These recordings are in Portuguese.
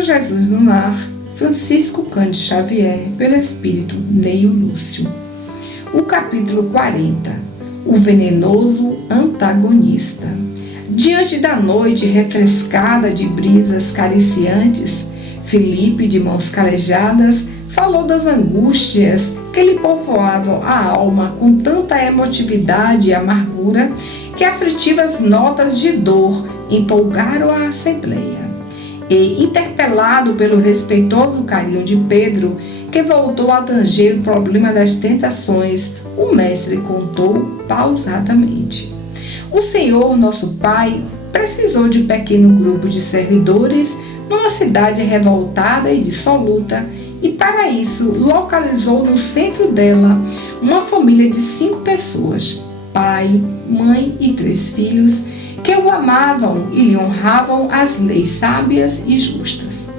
Pelo Jesus no Lar, Francisco Cândido Xavier, pelo Espírito Neio Lúcio. O capítulo 40, o venenoso antagonista. Diante da noite refrescada de brisas cariciantes, Filipe, de mãos calejadas, falou das angústias que lhe povoavam a alma com tanta emotividade e amargura que aflitivas notas de dor empolgaram a assembleia. E, interpelado pelo respeitoso carinho de Pedro, que voltou a tanger o problema das tentações, o mestre contou pausadamente. O Senhor, nosso Pai, precisou de um pequeno grupo de servidores numa cidade revoltada e dissoluta, e para isso localizou no centro dela uma família de 5 pessoas, pai, mãe e 3 filhos, que o amavam e lhe honravam as leis sábias e justas.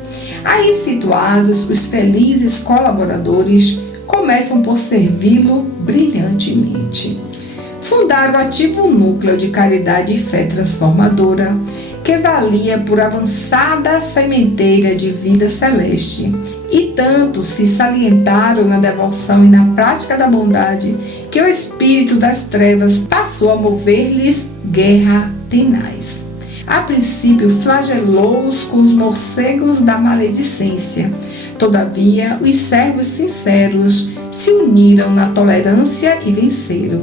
Aí situados, os felizes colaboradores começam por servi-lo brilhantemente. Fundaram o ativo núcleo de caridade e fé transformadora, que valia por avançada sementeira de vida celeste, e tanto se salientaram na devoção e na prática da bondade, que o espírito das trevas passou a mover-lhes guerra tenaz. A princípio flagelou-os com os morcegos da maledicência. Todavia, os servos sinceros se uniram na tolerância e venceram.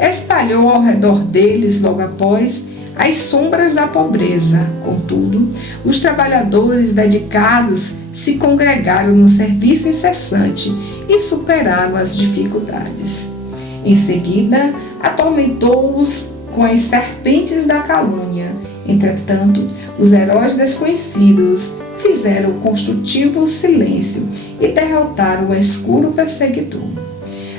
Espalhou ao redor deles, logo após, as sombras da pobreza. Contudo, os trabalhadores dedicados se congregaram no serviço incessante e superaram as dificuldades. Em seguida, atormentou-os com as serpentes da calúnia. Entretanto, os heróis desconhecidos fizeram o construtivo silêncio e derrotaram o escuro perseguidor.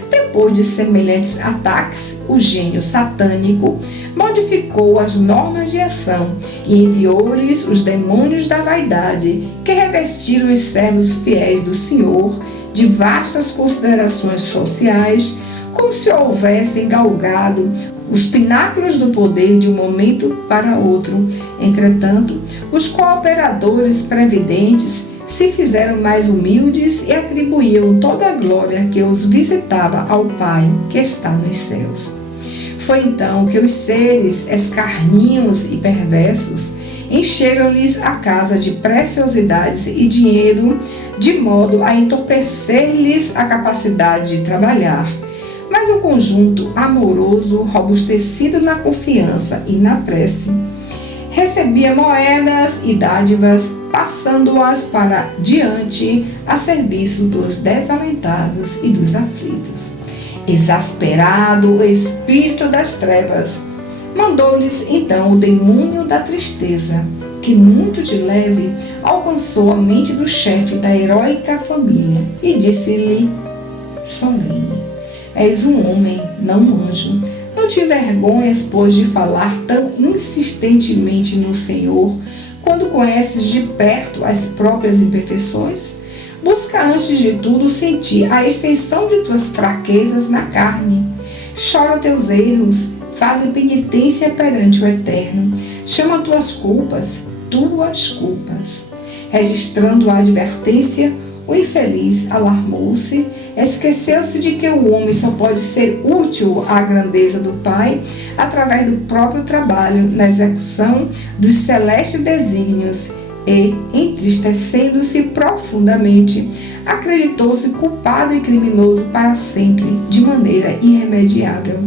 Depois de semelhantes ataques, o gênio satânico modificou as normas de ação e enviou-lhes os demônios da vaidade, que revestiram os servos fiéis do Senhor de vastas considerações sociais, como se houvessem galgado os pináculos do poder de um momento para outro. Entretanto, os cooperadores previdentes se fizeram mais humildes e atribuíam toda a glória que os visitava ao Pai que está nos céus. Foi então que os seres escarninhos e perversos encheram-lhes a casa de preciosidades e dinheiro, de modo a entorpecer-lhes a capacidade de trabalhar. Mas o conjunto amoroso, robustecido na confiança e na prece, recebia moedas e dádivas, passando-as para diante a serviço dos desalentados e dos aflitos. Exasperado o espírito das trevas, mandou-lhes então o demônio da tristeza, que muito de leve alcançou a mente do chefe da heróica família, e disse-lhe solene: és um homem, não um anjo. Não te envergonhas, pois, de falar tão insistentemente no Senhor, quando conheces de perto as próprias imperfeições? Busca antes de tudo sentir a extensão de tuas fraquezas na carne. Chora teus erros, faz penitência perante o Eterno. Chama tuas culpas. Registrando a advertência, o infeliz alarmou-se, esqueceu-se de que o homem só pode ser útil à grandeza do Pai através do próprio trabalho na execução dos celestes desígnios e, entristecendo-se profundamente, acreditou-se culpado e criminoso para sempre, de maneira irremediável.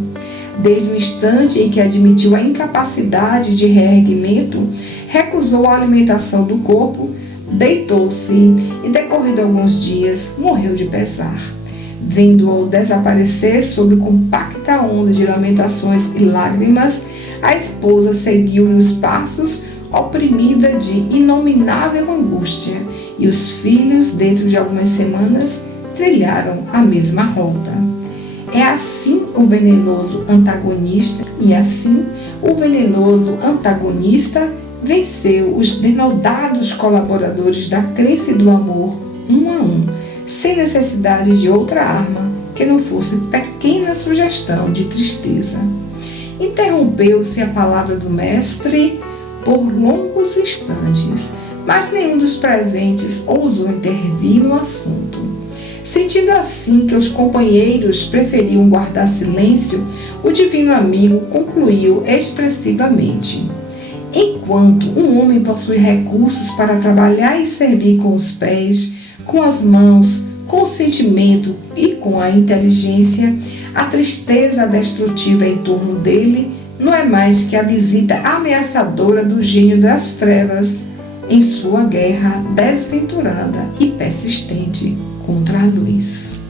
Desde o instante em que admitiu a incapacidade de reerguimento, recusou a alimentação do corpo, deitou-se e, decorrido alguns dias, morreu de pesar. Vendo-o desaparecer sob compacta onda de lamentações e lágrimas, a esposa seguiu-lhe os passos, oprimida de inominável angústia, e os filhos, dentro de algumas semanas, trilharam a mesma rota. É assim o venenoso antagonista, e assim o venenoso antagonista venceu os denaudados colaboradores da crença e do amor, um a um, sem necessidade de outra arma que não fosse pequena sugestão de tristeza. Interrompeu-se a palavra do mestre por longos instantes, mas nenhum dos presentes ousou intervir no assunto. Sentindo assim que os companheiros preferiam guardar silêncio, o divino amigo concluiu expressivamente: enquanto um homem possui recursos para trabalhar e servir com os pés, com as mãos, com o sentimento e com a inteligência, a tristeza destrutiva em torno dele não é mais que a visita ameaçadora do gênio das trevas em sua guerra desventurada e persistente contra a luz.